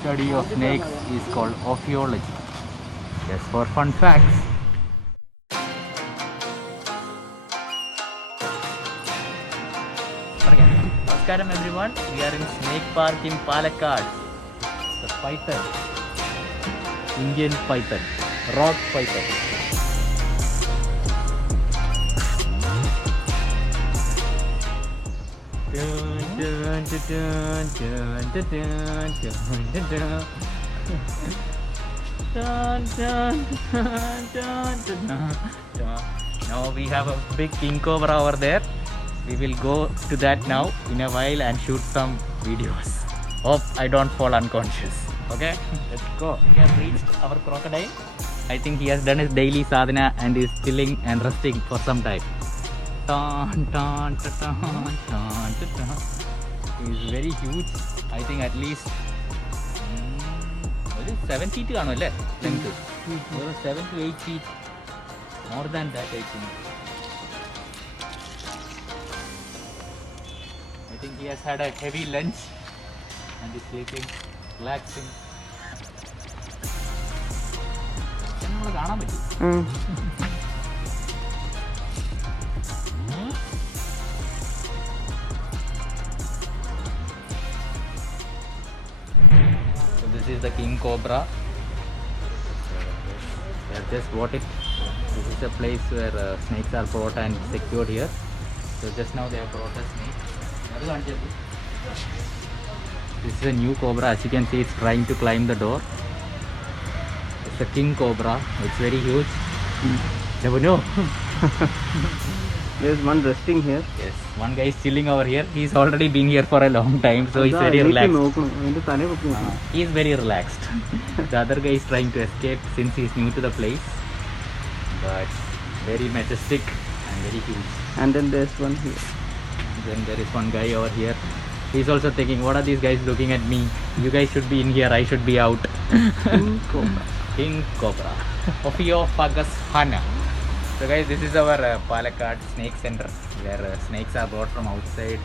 study of snakes is called ophiology. Just for fun facts. Namaskaram everyone. We are in Snake Park in Palakkad. The python. Indian python. Rock python. Now we have a big king cobra over there. We will go to that now in a while and shoot some videos. Hope I don't fall unconscious. Okay, let's go. We have reached our crocodile. I think he has done his daily sadhana and is chilling and resting for some time. He is very huge. I think at least 7 feet length. 7 to 8 feet. More than that, I think. I think he has had a heavy lunch and is sleeping, relaxing. So this is the king cobra. We have just bought it. This is a place where snakes are brought and secured here. So just now they have brought a snake. This is a new cobra. As you can see, it's trying to climb the door. It's a king cobra. It's very huge. Never know. There's one resting here. Yes, one guy is chilling over here. He's already been here for a long time, so he's very relaxed. He's very relaxed. The other guy is trying to escape since he's new to the place. But very majestic and very huge. And then there's one here. And then there is one guy over here. He's also thinking, what are these guys looking at me? You guys should be in here, I should be out. King cobra. King cobra. Ophiopagus hana. So guys, this is our Palakkad snake center where snakes are brought from outside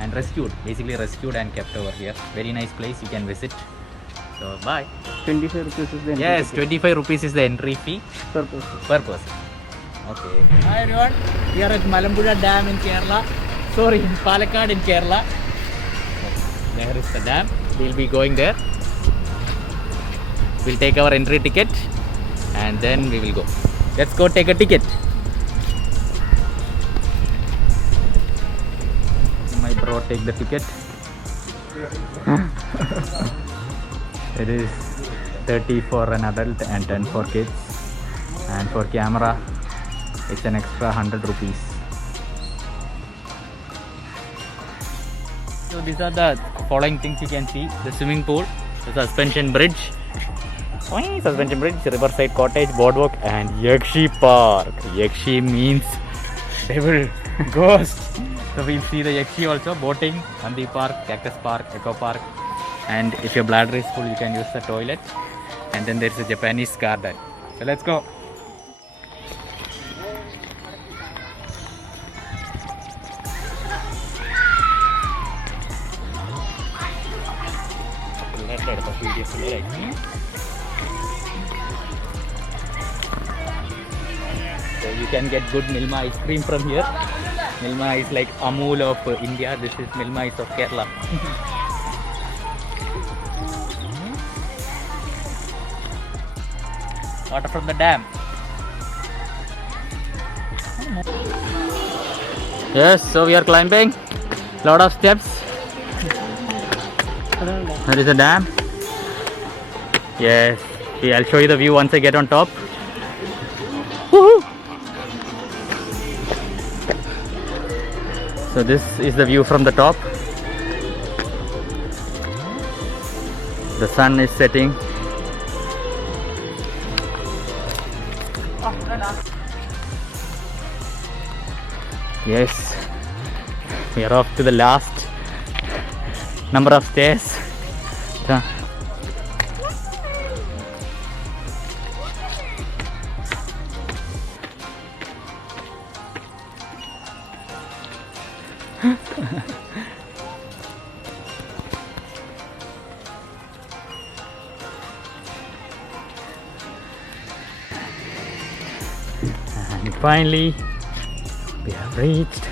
and rescued. Basically rescued and kept over here. Very nice place, you can visit. So bye. 25 rupees is the entry. Yes, 25 rupees is the entry fee per person. per person. Okay. Hi everyone, we are at Malampuzha Dam in Kerala. Sorry, in Palakkad in Kerala. There is the dam. We'll be going there. We'll take our entry ticket and then we will go. Let's go take a ticket. My bro take the ticket. It is 30 for an adult and 10 for kids. And for camera, it's an extra 100 rupees. So these are the following things you can see. The swimming pool, the suspension bridge, riverside cottage, boardwalk and Yakshi Park. Yakshi means devil, ghost. So we'll see the Yakshi also, boating, Nandi Park, Cactus Park, Eco Park. And if your bladder is full, you can use the toilet. And then there's a Japanese garden. So let's go. So you can get good Milma ice cream from here. Milma is like Amul of India. This is Milma ice of Kerala. Water from the dam. Yes, so we are climbing. Lot of steps. There is a dam. Yes. See, I'll show you the view once I get on top. Woohoo! So this is the view from the top. The sun is setting. Yes, we are off to the last number of stairs. finally we have reached.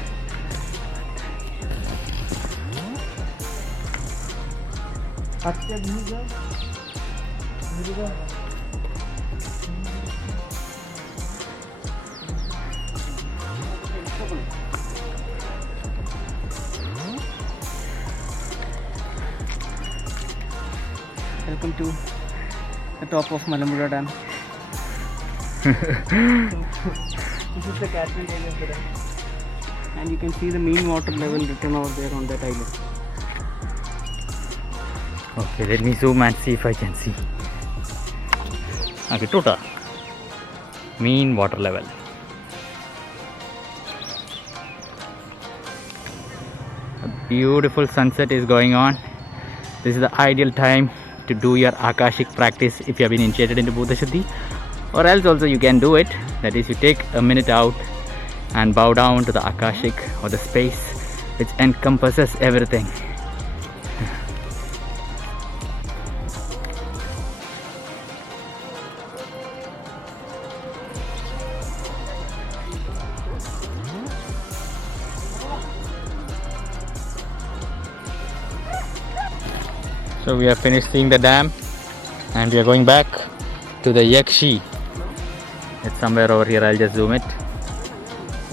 Welcome to the top of Malampuzha Dam. This is the catchment area of the dam. And you can see the mean water level written over there on that island. Okay, let me zoom and see if I can see. Okay, total mean water level. A beautiful sunset is going on. This is the ideal time to do your Akashic practice if you have been initiated into Bhuta Shuddhi, or else also you can do it. That is, you take a minute out and bow down to the Akashic, or the space which encompasses everything. So we have finished seeing the dam and we are going back to the Yakshi. It's somewhere over here. I'll just zoom it.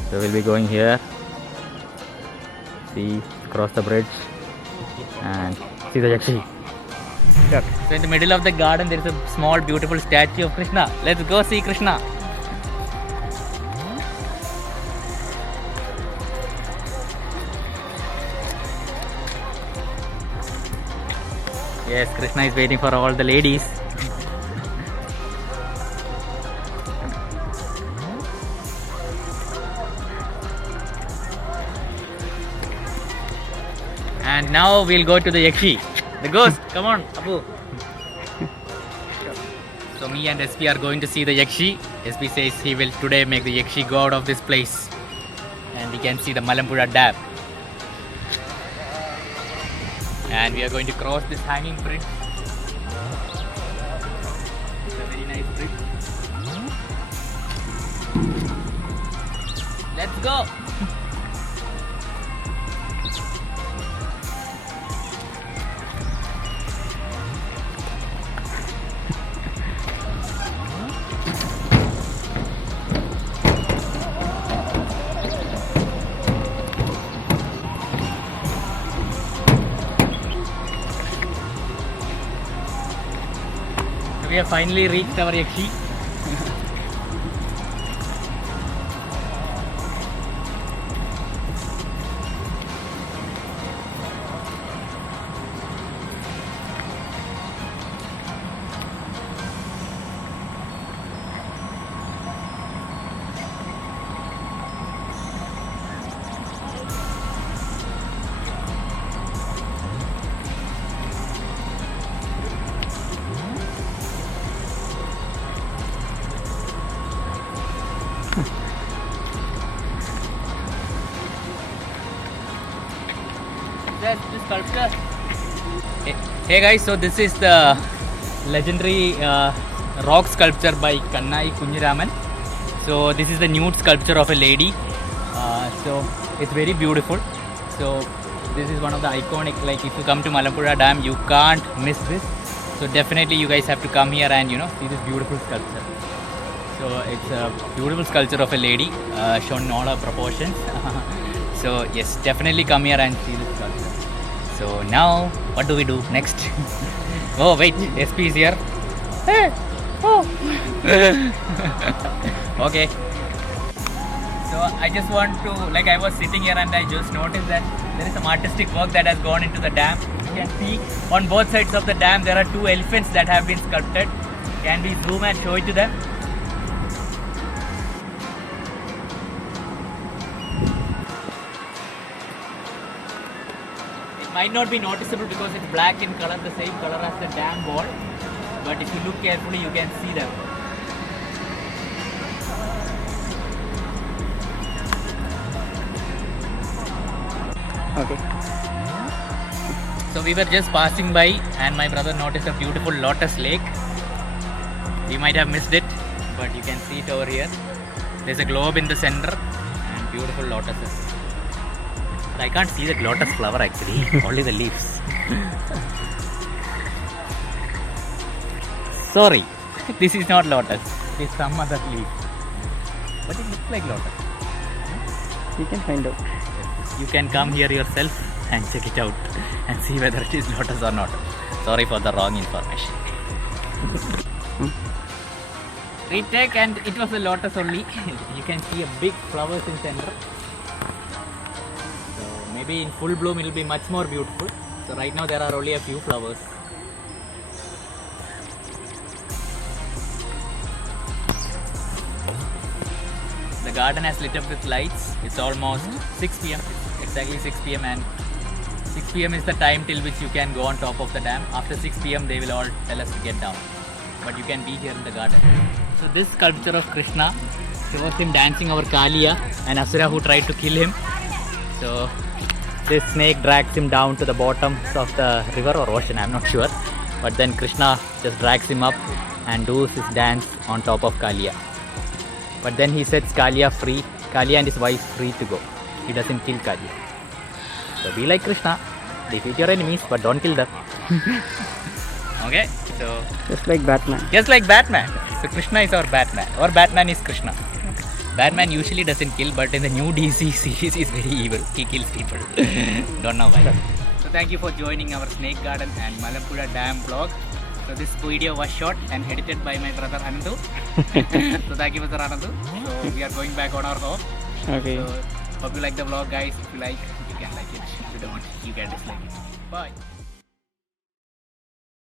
So we'll be going here, see, cross the bridge and see the Yakshi. Sure. So in the middle of the garden there is a small beautiful statue of Krishna. Let's go see Krishna. Yes, Krishna is waiting for all the ladies. And now we'll go to the Yakshi. The ghost, come on, Abu. So me and SP are going to see the Yakshi. SP says he will today make the Yakshi go out of this place. And we can see the Malampuzha Dam. And we are going to cross this hanging bridge. It's a very nice bridge. Let's go! We have finally reached our Yakshi. This sculpture. Hey guys, so this is the legendary rock sculpture by Kannai Kunjiraman. So this is the nude sculpture of a lady. So it's very beautiful. So this is one of the iconic, like if you come to Malampuzha Dam, you can't miss this. So definitely you guys have to come here and see this beautiful sculpture. So it's a beautiful sculpture of a lady shown in all her proportions. So yes, definitely come here and see this sculpture. So now, what do we do next? Oh wait, SP is here. Hey! Oh! Okay. So I just want to, like I was sitting here and I just noticed that there is some artistic work that has gone into the dam. You can see on both sides of the dam there are two elephants that have been sculpted. Can we zoom and show it to them? Might not be noticeable because it's black in color, the same color as the dam wall, but if you look carefully you can see them. Okay. So we were just passing by and my brother noticed a beautiful lotus lake. We might have missed it, but you can see it over here. There's a globe in the center and beautiful lotuses. I can't see the lotus flower actually, only the leaves. Sorry, this is not lotus. It is some other leaf. But it looks like lotus. You can find out. You can come here yourself and check it out and see whether it is lotus or not. Sorry for the wrong information. Retake, and it was a lotus only. You can see a big flowers in center. So maybe in full bloom it will be much more beautiful. So right now there are only a few flowers. The garden has lit up with lights. It's almost 6 p.m. It's exactly 6 p.m. and 6 p.m. is the time till which you can go on top of the dam. After 6 p.m. they will all tell us to get down. But you can be here in the garden. So this sculpture of Krishna shows him dancing over Kaliya, an Asura who tried to kill him. So this snake drags him down to the bottom of the river or ocean, I'm not sure. But then Krishna just drags him up and does his dance on top of Kaliya. But then he sets Kaliya free, Kaliya and his wife free to go. He doesn't kill Kaliya. So be like Krishna, defeat your enemies but don't kill them. Okay, so Just like Batman. just like Batman. So Krishna is our Batman, or Batman is Krishna. Batman usually doesn't kill, but in the new DC series he's very evil. He kills people. Don't know why. So thank you for joining our Snake Garden and Malampuzha Dam vlog. So this video was shot and edited by my brother Anandu. So thank you, Mr. Anandu. So we are going back on our home. Okay. So hope you like the vlog, guys. If you like, you can like it. If you don't, you can dislike it. Bye.